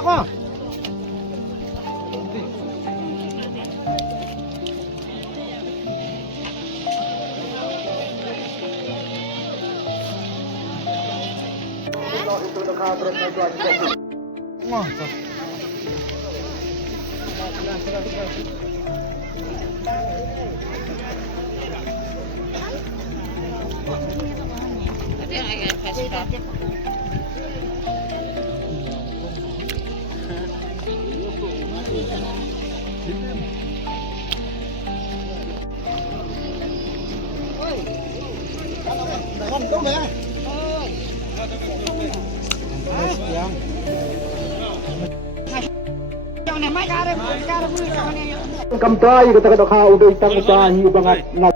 Ako. Ito nakabras na ito. Oh, ito. Cầm tay người ta có được hào được tăng tay như bằng